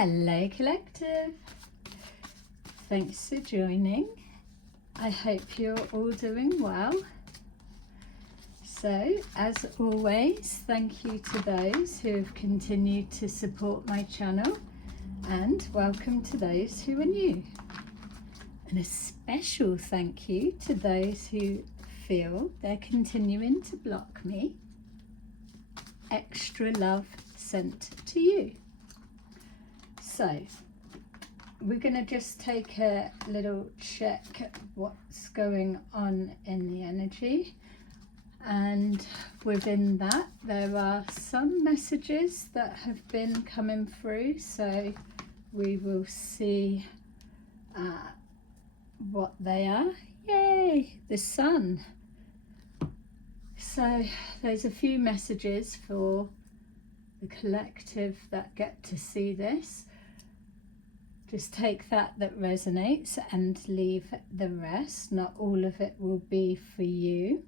Hello Collective, thanks for joining. I hope you're all doing well. So as always, thank you to those who have continued to support my channel, and welcome to those who are new. And a special thank you to those who feel they're continuing to block me. Extra love sent to you. So we're going to just take a little check what's going on in the energy, and within that there are some messages that have been coming through, so we will see what they are. Yay, the sun. So there's a few messages for the collective that get to see this. Just take that resonates and leave the rest. Not all of it will be for you.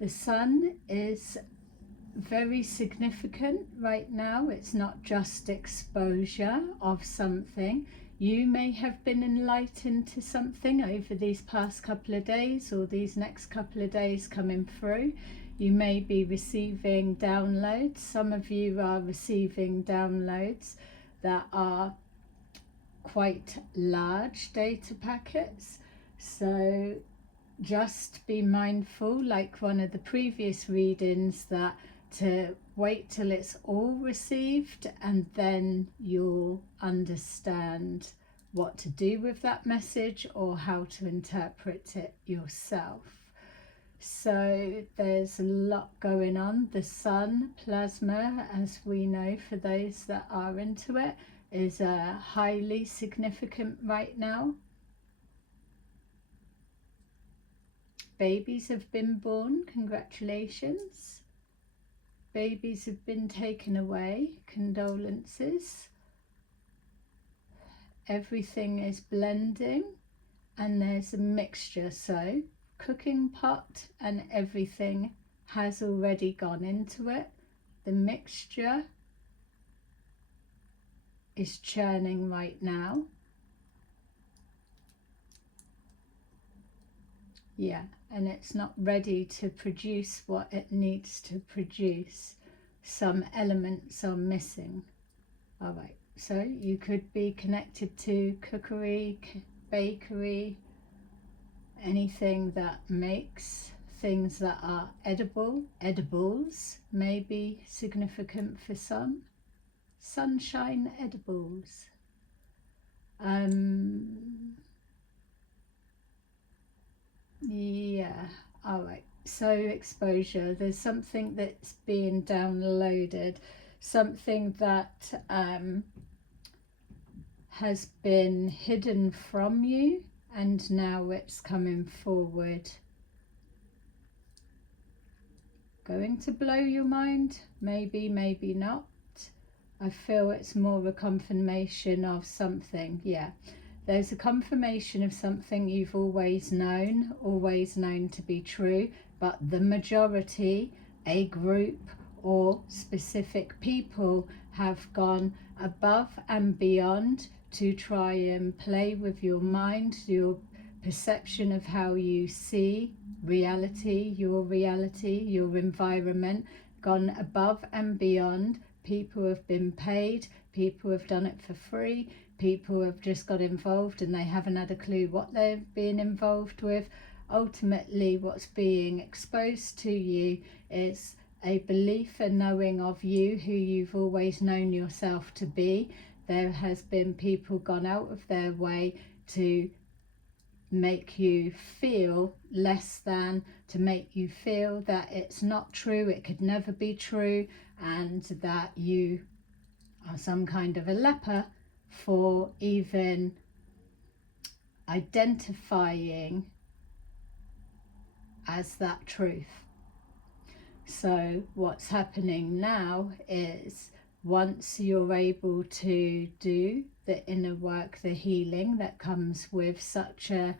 The sun is very significant right now. It's not just exposure of something. You may have been enlightened to something over these past couple of days, or these next couple of days coming through. You may be receiving downloads. Some of you are receiving downloads that are quite large data packets, so just be mindful, like one of the previous readings, that to wait till it's all received and then you'll understand what to do with that message or how to interpret it yourself. So there's a lot going on. The sun plasma, as we know for those that are into it, is highly significant right now. Babies have been born, congratulations. Babies have been taken away, condolences. Everything is blending and there's a mixture, so cooking pot and everything has already gone into it. The mixture is churning right now. Yeah, and it's not ready to produce what it needs to produce. Some elements are missing. All right, so you could be connected to cookery, bakery, anything that makes things that are edible. Edibles may be significant for some. Sunshine edibles. Yeah, all right, so exposure, there's something that's being downloaded, something that has been hidden from you and now it's coming forward. Going to blow your mind, maybe, maybe not. I feel it's more a confirmation of something. Yeah, there's a confirmation of something you've always known to be true, but the majority, a group or specific people, have gone above and beyond to try and play with your mind, your perception of how you see reality, your environment, gone above and beyond. People have been paid, people have done it for free, people have just got involved and they haven't had a clue what they're being involved with. Ultimately, what's being exposed to you is a belief and knowing of you, who you've always known yourself to be. There has been people gone out of their way to make you feel less than, to make you feel that it's not true, it could never be true, and that you are some kind of a leper for even identifying as that truth. So what's happening now is, once you're able to do the inner work, the healing that comes with such a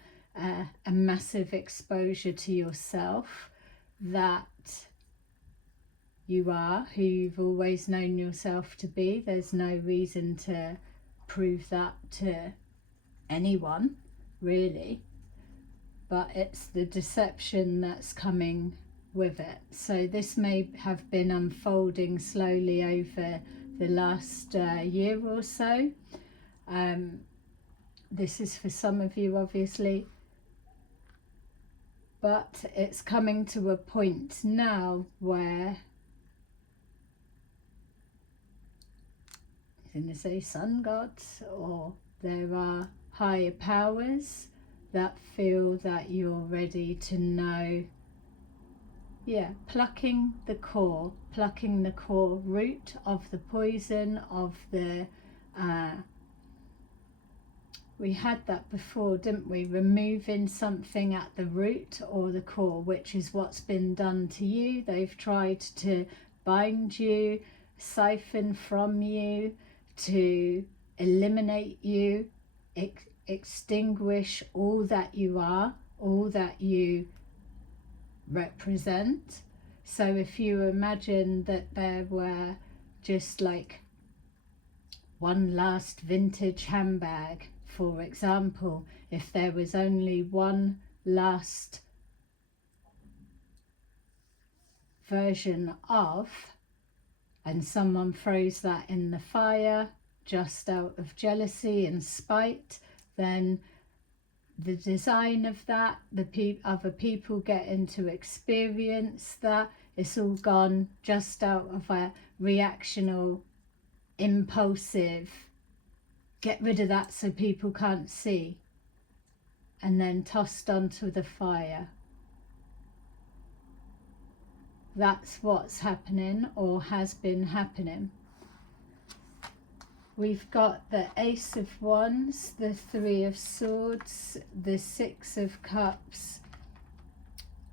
massive exposure to yourself, that you are, who you've always known yourself to be. There's no reason to prove that to anyone, really, but it's the deception that's coming with it. So this may have been unfolding slowly over the last year or so. This is for some of you, obviously, but it's coming to a point now where, I'm going to say sun gods, or there are higher powers that feel that you're ready to know, plucking the core root of the poison, of the we had that before, didn't we? Removing something at the root or the core, which is what's been done to you. They've tried to bind you, siphon from you, to eliminate you, extinguish all that you are, all that you represent. So if you imagine that there were just like one last vintage handbag, for example, if there was only one last version of, and someone throws that in the fire just out of jealousy and spite, then the design of that, other people getting to experience that, it's all gone just out of a reactional, impulsive, get rid of that so people can't see, and then tossed onto the fire. That's what's happening, or has been happening. We've got the Ace of Wands, the Three of Swords, the Six of Cups,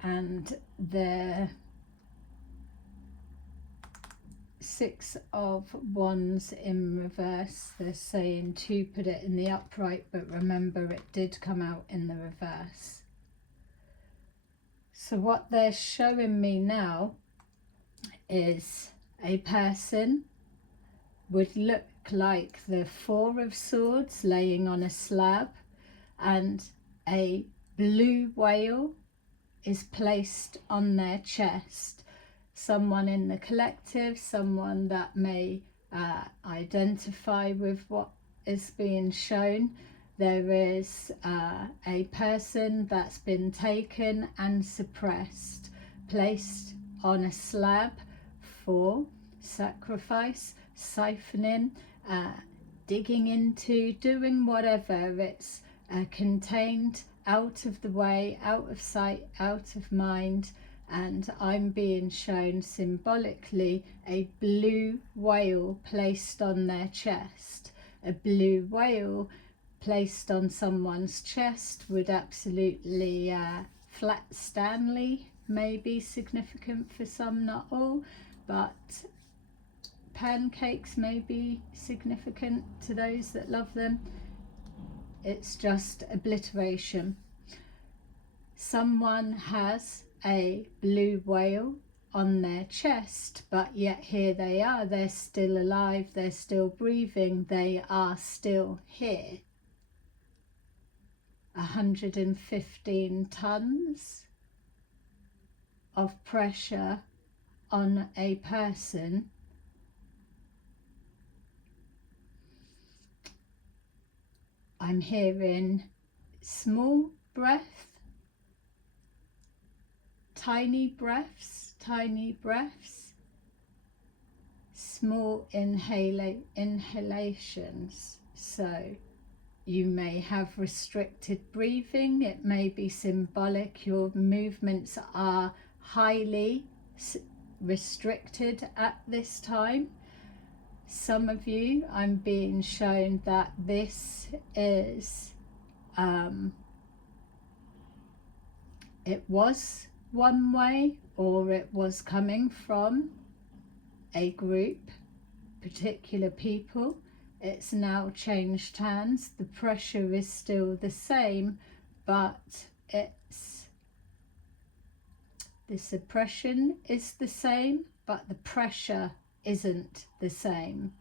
and the Six of Wands in reverse. They're saying to put it in the upright, but remember it did come out in the reverse. So what they're showing me now is a person would look like the Four of Swords laying on a slab, and a blue whale is placed on their chest. Someone in the collective, someone that may identify with what is being shown. There is a person that's been taken and suppressed, placed on a slab for sacrifice, siphoning, digging into, doing whatever. It's contained, out of the way, out of sight, out of mind. And I'm being shown symbolically a blue whale placed on their chest. A blue whale placed on someone's chest would absolutely, flat Stanley may be significant for some, not all, but pancakes may be significant to those that love them. It's just obliteration. Someone has a blue whale on their chest, but yet here they are, they're still alive, they're still breathing, they are still here. 115 tons of pressure on a person. I'm hearing small breath, tiny breaths, small inhalations. So you may have restricted breathing. It may be symbolic. Your movements are highly restricted at this time. Some of you, I'm being shown that this is, it was one way, or it was coming from a group, particular people. It's now changed hands. The pressure is still the same, but the suppression is the same, but the pressure isn't the same.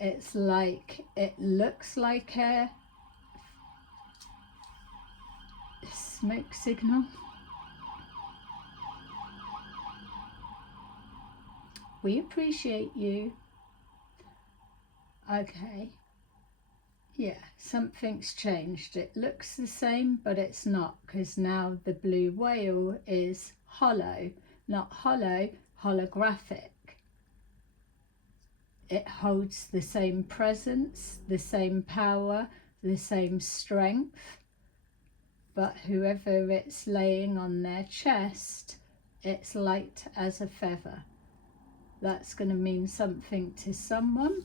It's like, it looks like a smoke signal. We appreciate you. Okay. Yeah, something's changed. It looks the same, but it's not, because now the blue whale is hollow. Not hollow, holographic. It holds the same presence, the same power, the same strength, but whoever it's laying on their chest, it's light as a feather. That's going to mean something to someone.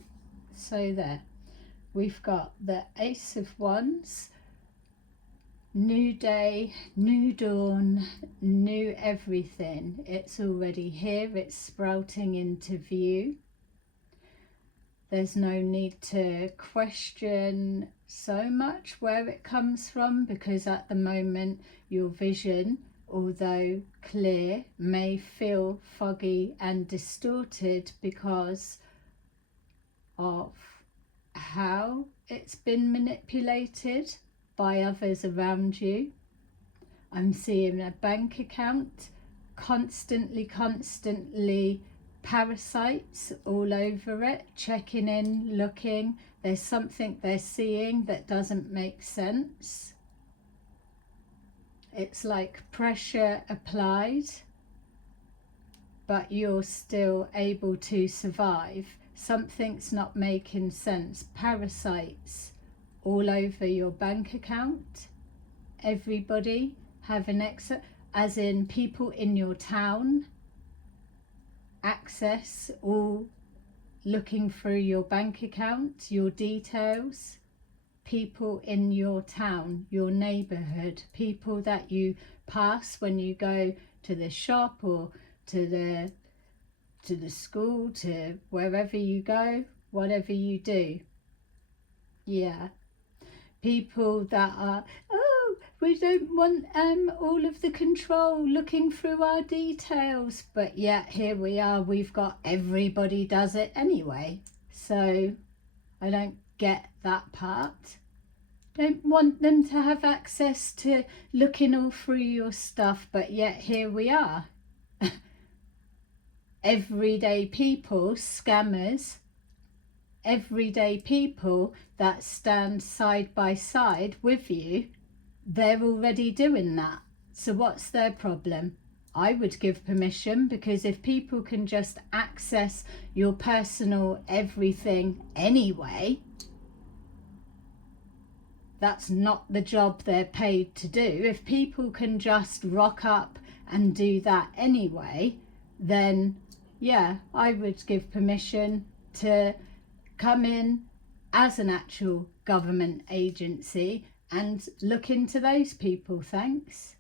So there. We've got the Ace of Wands, new day, new dawn, new everything. It's already here, it's sprouting into view. There's no need to question so much where it comes from, because at the moment your vision, although clear, may feel foggy and distorted because of how it's been manipulated by others around you. I'm seeing a bank account constantly parasites all over it, checking in, looking. There's something they're seeing that doesn't make sense. It's like pressure applied, but you're still able to survive. Something's not making sense. Parasites all over your bank account. Everybody have an exit, as in people in your town, access, all looking through your bank account, your details. People in your town, your neighborhood, people that you pass when you go to the shop or to the school, to wherever you go, whatever you do. Yeah. People that are, oh, we don't want all of the control looking through our details, but yet here we are, we've got, everybody does it anyway. So I don't get that part. Don't want them to have access to looking all through your stuff, but yet here we are. Everyday people, scammers, everyday people that stand side by side with you, they're already doing that. So what's their problem? I would give permission, because if people can just access your personal everything anyway, that's not the job they're paid to do. If people can just rock up and do that anyway, then yeah, I would give permission to come in as an actual government agency and look into those people, thanks.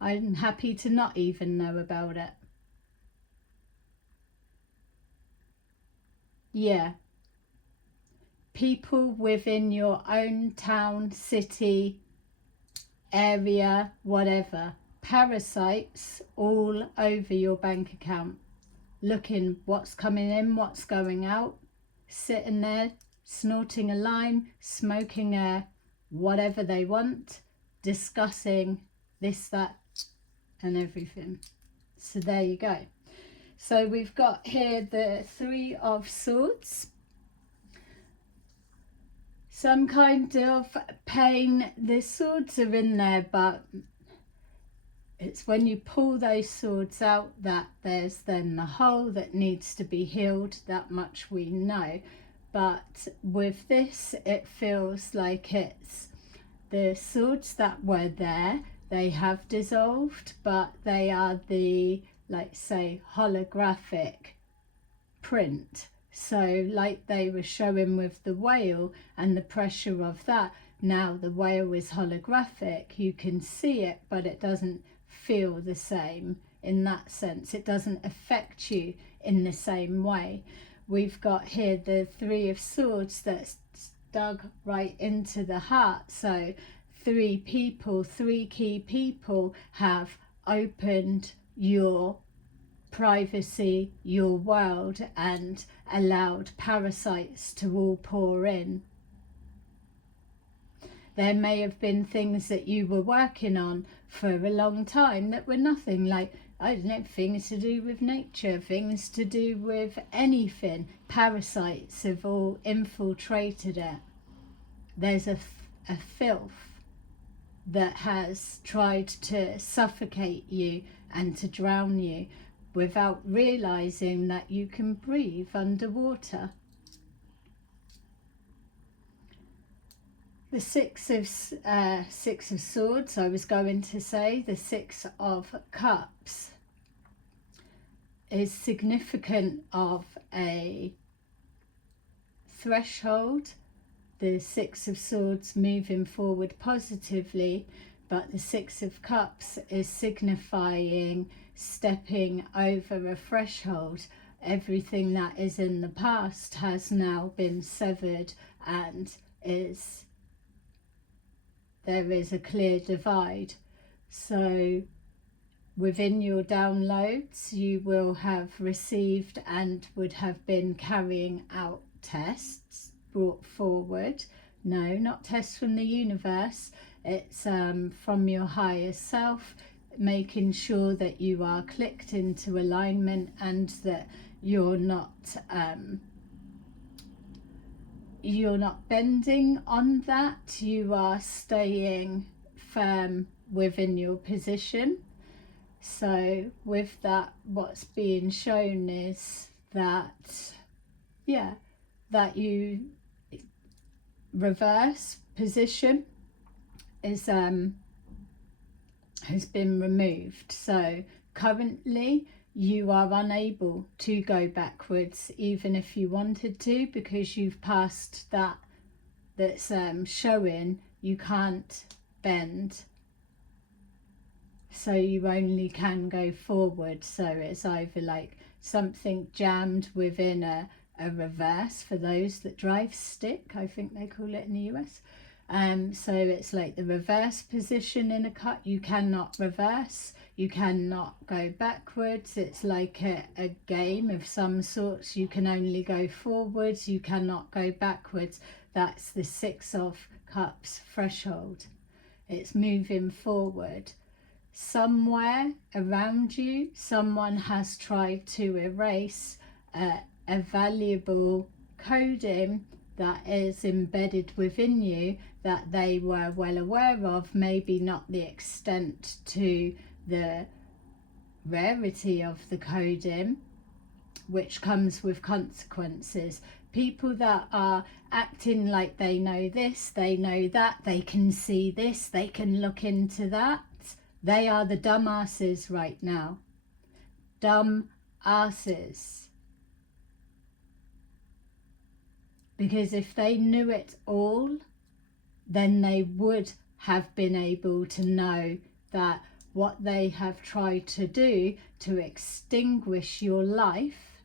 I'm happy to not even know about it. Yeah. People within your own town, city, area, whatever. Parasites all over your bank account, looking what's coming in, what's going out, sitting there, snorting a line, smoking a whatever they want, discussing this, that, and everything. So there you go. So we've got here the Three of Swords. Some kind of pain. The swords are in there, but it's when you pull those swords out that there's then the hole that needs to be healed. That much we know. But with this, it feels like it's the swords that were there, they have dissolved, but they are the, like say, holographic print. So like they were showing with the whale and the pressure of that, now the whale is holographic. You can see it, but it doesn't feel the same in that sense. It doesn't affect you in the same way. We've got here the Three of Swords that's dug right into the heart. So three people, three key people have opened your privacy your world and allowed parasites to all pour in. There may have been things that you were working on for a long time that were nothing, like, I don't know, things to do with nature, things to do with anything. Parasites have all infiltrated it. There's a filth that has tried to suffocate you and to drown you without realizing that you can breathe underwater. The Six of Swords, I was going to say, the Six of Cups is significant of a threshold. The Six of Swords moving forward positively, but the Six of Cups is signifying stepping over a threshold. Everything that is in the past has now been severed, and there is a clear divide. So within your downloads, you will have received and would have been carrying out tests brought forward. No, not tests from the universe. It's from your higher self, making sure that you are clicked into alignment and that you're not bending on that. You are staying firm within your position. So with that, what's being shown is that, yeah, that you reverse position is has been removed. So currently you are unable to go backwards even if you wanted to, because you've passed that's showing you can't bend, so you only can go forward. So it's either like something jammed within a reverse, for those that drive stick, I think they call it in the US. So it's like the reverse position in a cut. You cannot reverse, you cannot go backwards. It's like a game of some sorts. You can only go forwards, you cannot go backwards. That's the Six of Cups threshold. It's moving forward. Somewhere around you, someone has tried to erase a valuable coding that is embedded within you that they were well aware of, maybe not the extent to the rarity of the coding, which comes with consequences. People that are acting like they know this, they know that, they can see this, they can look into that, they are the dumbasses right now. Dumb asses. Because if they knew it all, then they would have been able to know that what they have tried to do to extinguish your life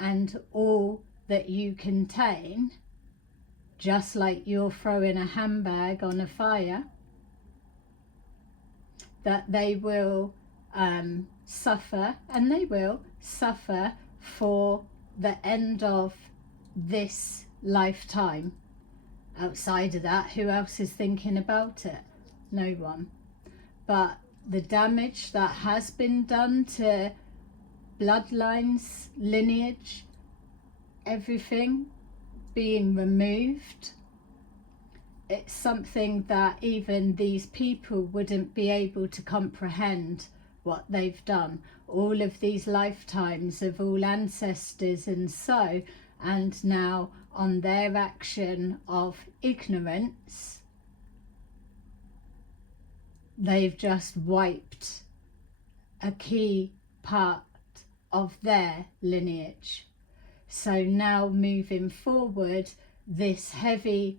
and all that you contain, just like you're throwing a handbag on a fire, that they will suffer, and they will suffer for the end of this lifetime. Outside of that, who else is thinking about it? No one. But the damage that has been done to bloodlines, lineage, everything being removed, it's something that even these people wouldn't be able to comprehend what they've done. All of these lifetimes of all ancestors and now on their action of ignorance, they've just wiped a key part of their lineage. So now moving forward, this heavy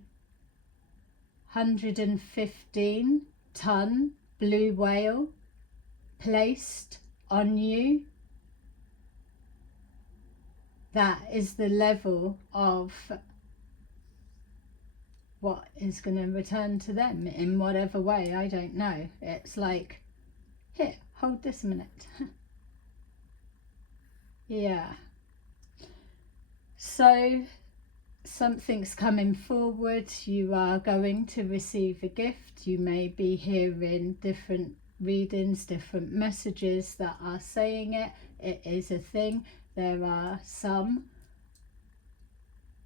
115-ton blue whale placed on you, that is the level of what is going to return to them in whatever way, I don't know. It's like, here, hold this a minute. Yeah. So something's coming forward. You are going to receive a gift. You may be hearing different readings, different messages that are saying it. It is a thing. There are some,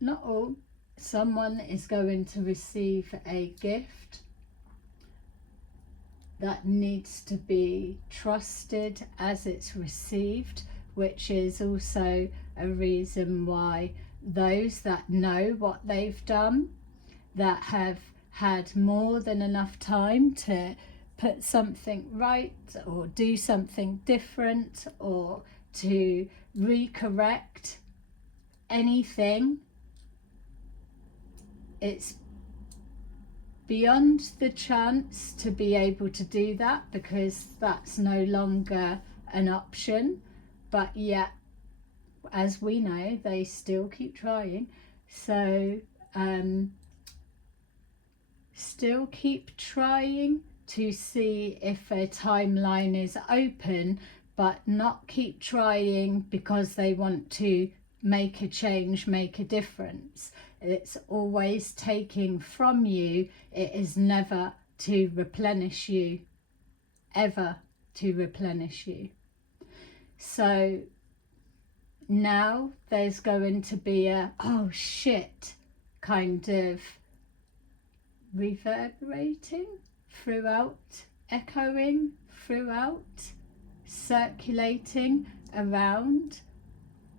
not all, someone is going to receive a gift that needs to be trusted as it's received, which is also a reason why those that know what they've done, that have had more than enough time to put something right or do something different or to recorrect anything, it's beyond the chance to be able to do that, because that's no longer an option. But yet, as we know, they still keep trying. So still keep trying to see if a timeline is open, but not keep trying because they want to make a change, make a difference. It's always taking from you. It is never to replenish you, ever to replenish you. So now there's going to be a, oh shit, kind of reverberating throughout, echoing throughout, circulating around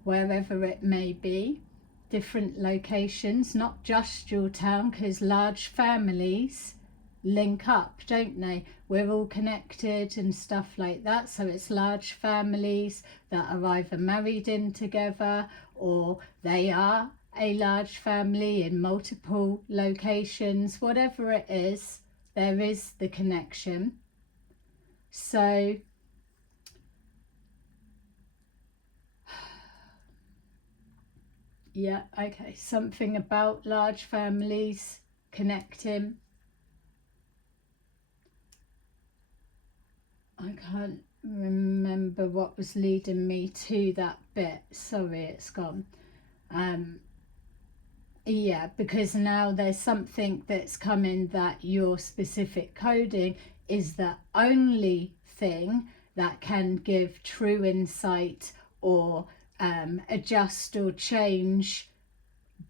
wherever it may be, different locations, not just your town, because large families link up, don't they? We're all connected and stuff like that. So it's large families that are either married in together, or they are a large family in multiple locations. Whatever it is, there is the connection. So yeah, okay, something about large families connecting. I can't remember what was leading me to that bit. Sorry, it's gone. Yeah, because now there's something that's coming that your specific coding is the only thing that can give true insight or adjust or change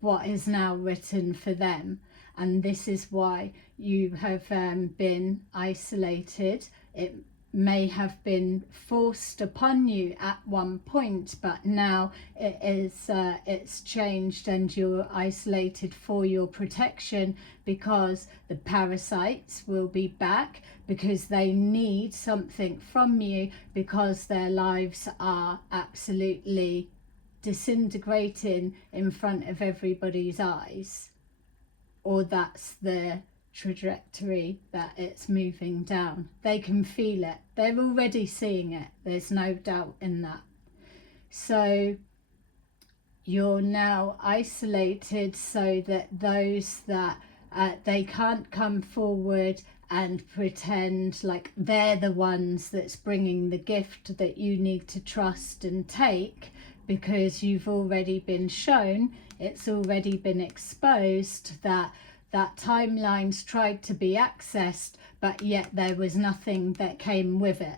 what is now written for them. And this is why you have been isolated. It may have been forced upon you at one point, but now it is it's changed and you're isolated for your protection, because the parasites will be back, because they need something from you, because their lives are absolutely disintegrating in front of everybody's eyes, or that's the trajectory that it's moving down. They can feel it. They're already seeing it. There's no doubt in that. So you're now isolated, so that those that they can't come forward and pretend like they're the ones that's bringing the gift that you need to trust and take, because you've already been shown, it's already been exposed that timeline's tried to be accessed, but yet there was nothing that came with it.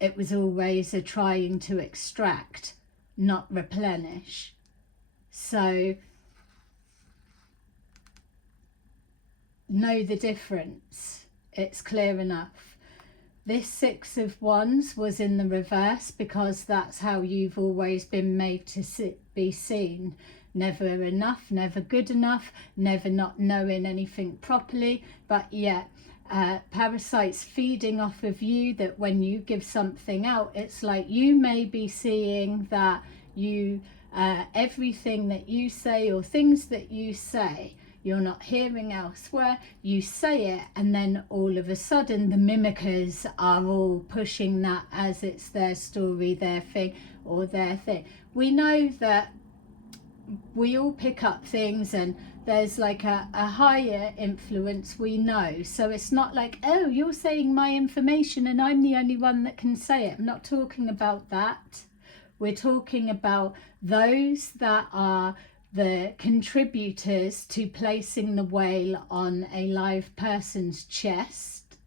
It was always a trying to extract, not replenish. So know the difference. It's clear enough. This Six of Wands was in the reverse, because that's how you've always been made to be seen. Never enough, never good enough, never not knowing anything properly, but yet parasites feeding off of you, that when you give something out, it's like you may be seeing that you everything that you say or things that you say, you're not hearing elsewhere. You say it, and then all of a sudden the mimickers are all pushing that as it's their story, their thing, or their thing. We know that we all pick up things, and there's like a higher influence, we know. So it's not like, oh, you're saying my information and I'm the only one that can say it. I'm not talking about that. We're talking about those that are the contributors to placing the whale on a live person's chest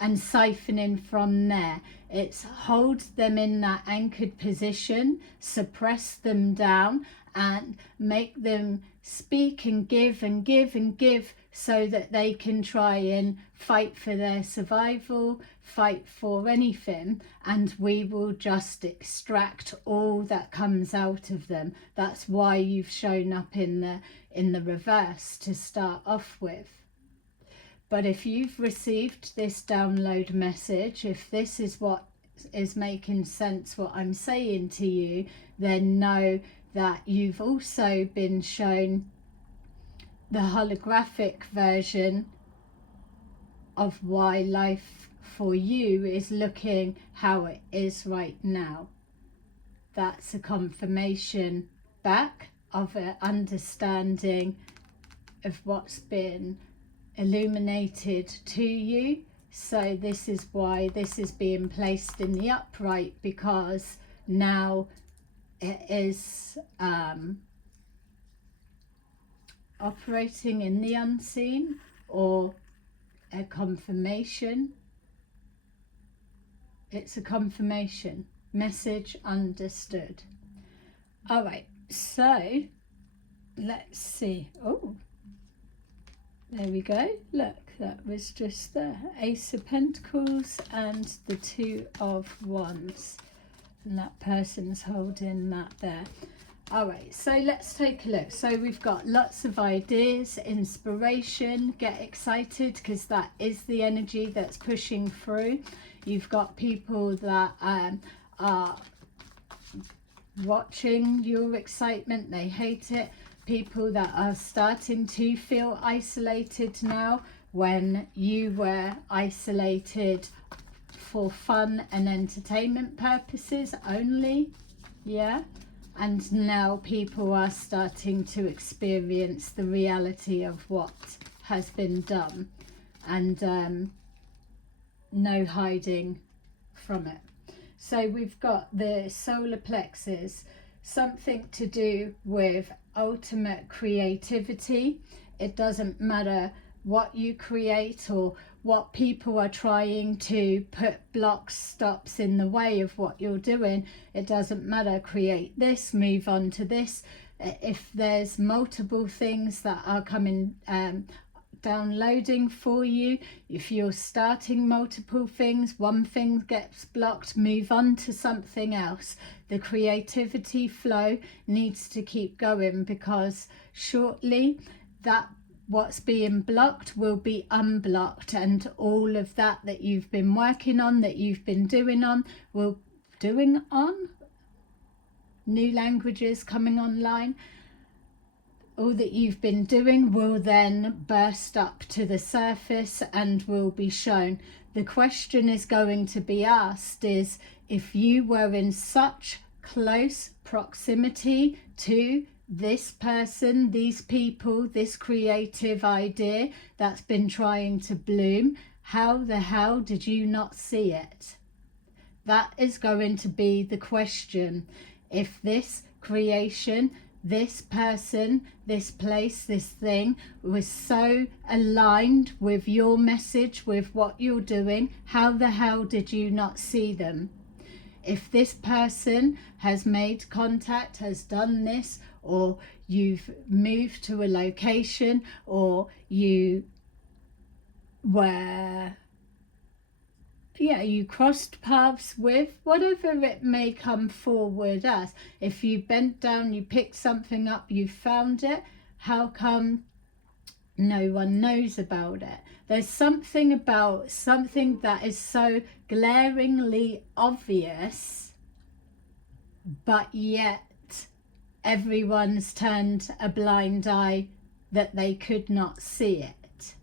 and siphoning from there. It's hold them in that anchored position, suppress them down, and make them speak and give and give and give, so that they can try and fight for their survival, fight for anything, and we will just extract all that comes out of them. That's why you've shown up in the reverse to start off with. But if you've received this download message, if this is what is making sense, what I'm saying to you, then know that you've also been shown the holographic version of why life for you is looking how it is right now. That's a confirmation back of an understanding of what's been illuminated to you. So this is why this is being placed in the upright, because now it is operating in the unseen, or a confirmation. It's a confirmation. Message understood. All right, so let's see. Oh, there we go. Look, that was just the Ace of Pentacles and the Two of Wands. And that person's holding that there. All right, so let's take a look. So we've got lots of ideas, inspiration. Get excited, because that is the energy that's pushing through. You've got people that are watching your excitement. They hate it. People that are starting to feel isolated now, when you were isolated for fun and entertainment purposes only. Yeah. And now people are starting to experience the reality of what has been done, and no hiding from it. So we've got the solar plexus, something to do with ultimate creativity. It doesn't matter what you create or what people are trying to put blocks, stops in the way of what you're doing. It doesn't matter. Create this, move on to this. If there's multiple things that are coming, downloading for you, if you're starting multiple things, one thing gets blocked, move on to something else. The creativity flow needs to keep going, because shortly that what's being blocked will be unblocked, and all of that you've been working on, that you've been doing on, new languages coming online, all that you've been doing will then burst up to the surface and will be shown. The question is going to be asked is, if you were in such close proximity to this person, these people, this creative idea that's been trying to bloom, how the hell did you not see it? That is going to be the question. If this creation, this person, this place, this thing was so aligned with your message, with what you're doing, how the hell did you not see them? If this person has made contact, has done this, or you've moved to a location, or you were, you crossed paths with, whatever it may come forward as. If you bent down, you picked something up, you found it, how come no one knows about it? There's something about something that is so glaringly obvious, but yet everyone's turned a blind eye that they could not see it.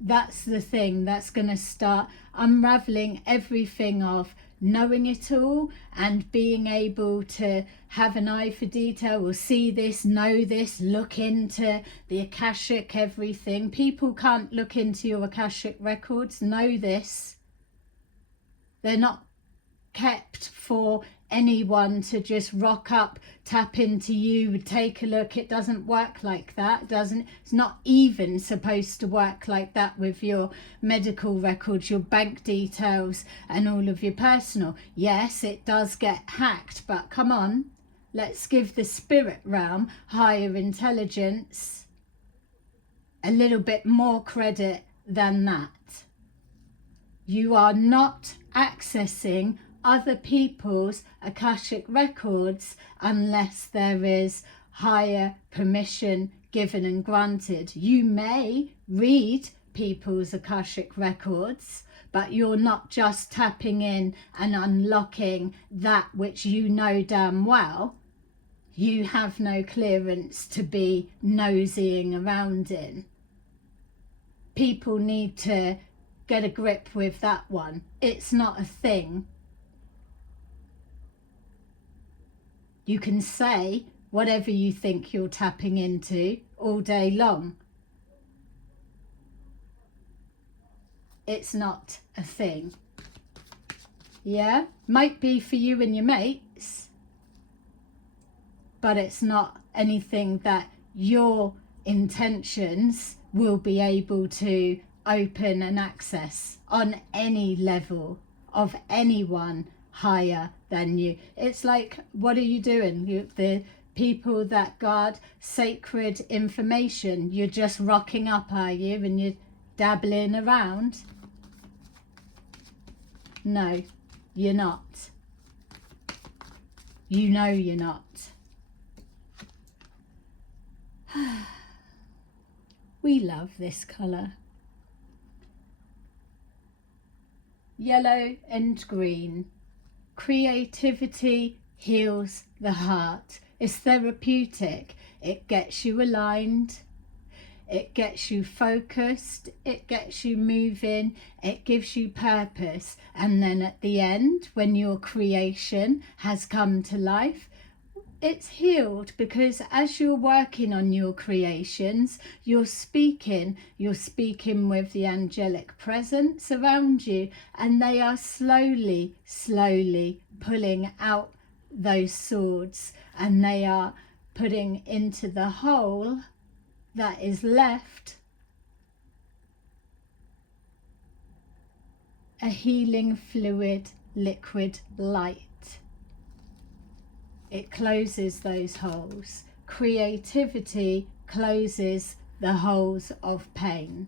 That's the thing that's going to start unraveling everything of knowing it all and being able to have an eye for detail, or see this, know this, look into the Akashic, everything. People can't look into your Akashic records. Know this. They're not kept for anyone to just rock up, tap into you, take a look. It doesn't work like that. It's not even supposed to work like that with your medical records, your bank details and all of your personal. Yes, it does get hacked, but come on, let's give the spirit realm, higher intelligence, a little bit more credit than that. You are not accessing other people's Akashic records unless there is higher permission given and granted. You may read people's Akashic records, but you're not just tapping in and unlocking that which you know damn well you have no clearance to be nosying around in. People need to get a grip with that one. It's not a thing. You can say whatever you think you're tapping into all day long. It's not a thing. Yeah, might be for you and your mates, but it's not anything that your intentions will be able to open and access on any level of anyone higher than you. It's like, what are you doing? The people that guard sacred information, you're just rocking up, are you? And you're dabbling around? No, you're not. You know you're not. We love this colour. Yellow and green. Creativity heals the heart. It's therapeutic. It gets you aligned. It gets you focused. It gets you moving. It gives you purpose. And then at the end, when your creation has come to life, it's healed, because as you're working on your creations, you're speaking with the angelic presence around you, and they are slowly pulling out those swords, and they are putting into the hole that is left a healing fluid, liquid light. It closes those holes. Creativity closes the holes of pain.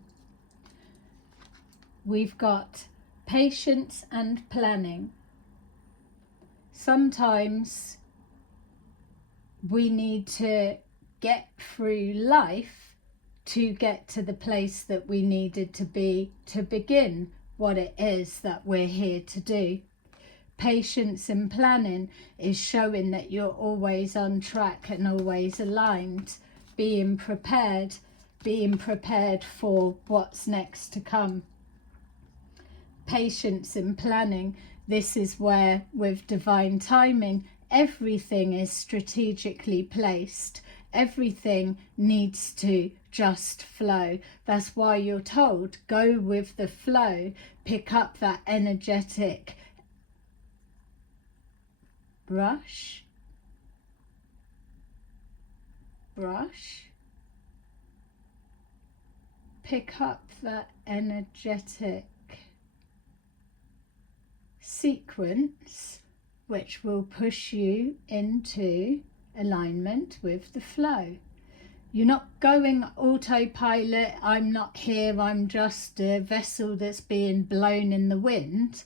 We've got patience and planning. Sometimes we need to get through life to get to the place that we needed to be to begin what it is that we're here to do. Patience and planning is showing that you're always on track and always aligned, being prepared for what's next to come. Patience and planning, this is where with divine timing, everything is strategically placed. Everything needs to just flow. That's why you're told, go with the flow, pick up that energetic brush, pick up that energetic sequence which will push you into alignment with the flow. You're not going autopilot, I'm not here, I'm just a vessel that's being blown in the wind.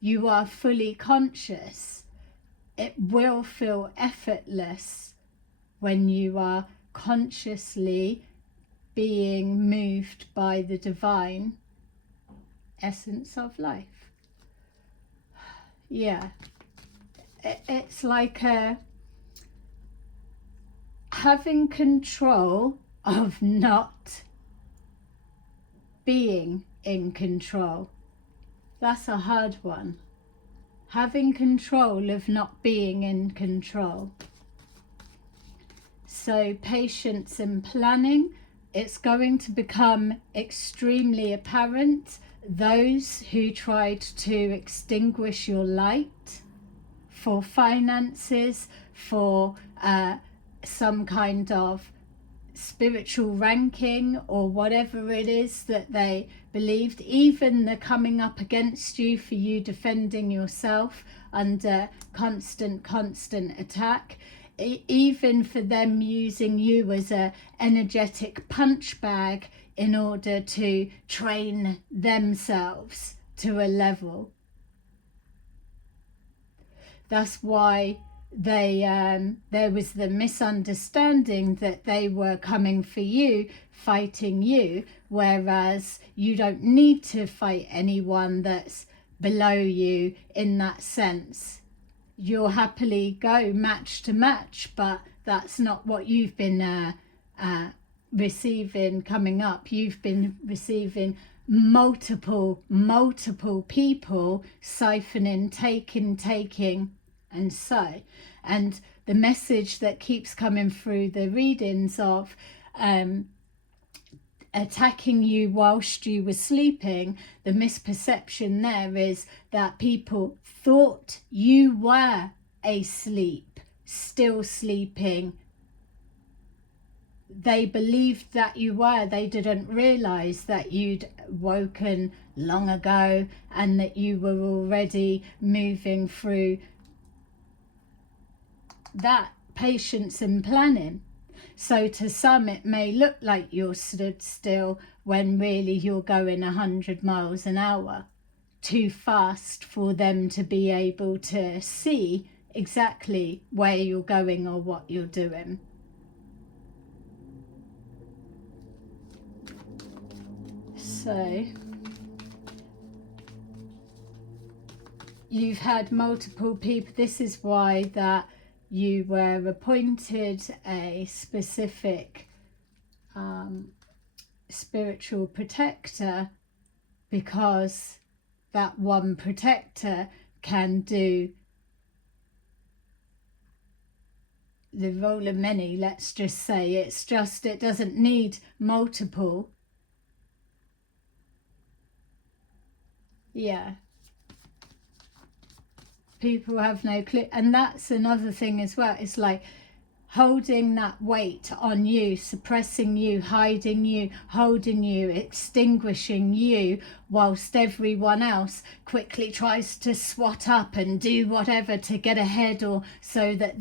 You are fully conscious. It will feel effortless when you are consciously being moved by the divine essence of life. Yeah, it's like having control of not being in control. That's a hard one. Having control of not being in control. So patience and planning, it's going to become extremely apparent those who tried to extinguish your light for finances, for some kind of spiritual ranking or whatever it is that they believed, even the coming up against you for you defending yourself under constant attack, even for them using you as a energetic punch bag in order to train themselves to a level. That's why there was the misunderstanding that they were coming for you, fighting you, whereas you don't need to fight anyone that's below you in that sense. You'll happily go match to match, but that's not what you've been receiving coming up. You've been receiving multiple people siphoning, taking, and so. And the message that keeps coming through the readings of attacking you whilst you were sleeping, the misperception there is that people thought you were asleep, still sleeping. They believed that you were. They didn't realize that you'd woken long ago and that you were already moving through that patience and planning. So to some it may look like you're stood still when really you're going 100 miles an hour, too fast for them to be able to see exactly where you're going or what you're doing. So you've had multiple people. This is why that you were appointed a specific spiritual protector, because that one protector can do the role of many, let's just say. It doesn't need multiple. Yeah. People have no clue. And that's another thing as well. It's like holding that weight on you, suppressing you, hiding you, holding you, extinguishing you, whilst everyone else quickly tries to swat up and do whatever to get ahead, or so that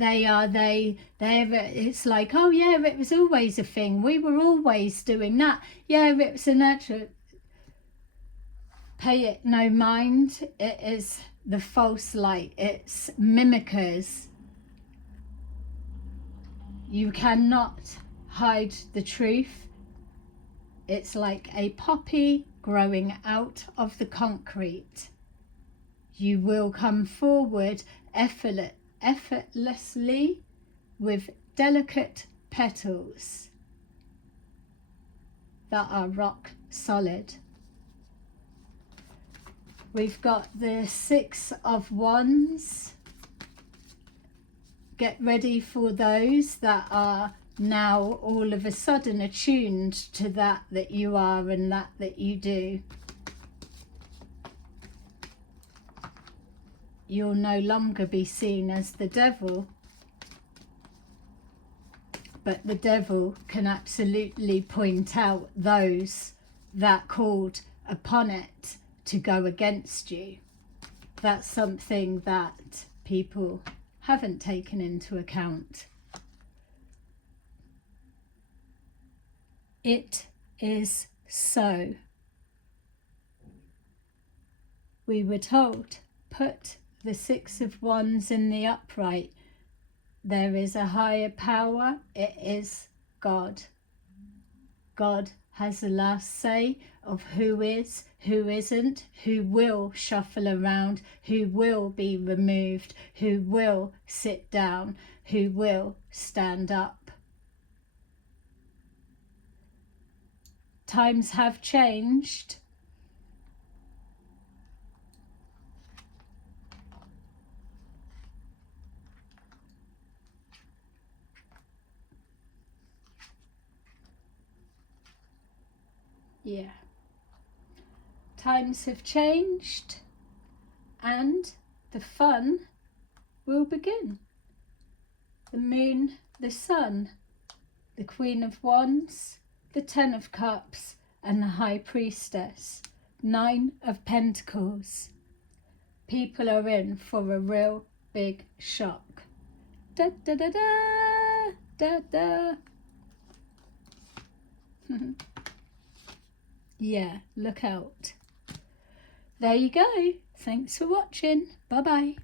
it's like, oh yeah, it was always a thing. We were always doing that. Yeah, it was a natural. Pay it no mind. It is the false light. It's mimickers. You cannot hide the truth. It's like a poppy growing out of the concrete. You will come forward effortlessly with delicate petals that are rock solid. We've got the 6 of Wands. Get ready for those that are now all of a sudden attuned to that you are and that you do. You'll no longer be seen as the devil, but the devil can absolutely point out those that called upon it to go against you. That's something that people haven't taken into account. It is so. We were told, put the 6 of Wands in the upright. There is a higher power. It is God. God has the last say of who is, who isn't, who will shuffle around, who will be removed, who will sit down, who will stand up. Times have changed. Yeah. Times have changed and the fun will begin. The moon, the sun, the Queen of Wands, the Ten of Cups and the High Priestess, 9 of Pentacles. People are in for a real big shock. Da da da da da da. Yeah, look out. There you go. Thanks for watching. Bye bye.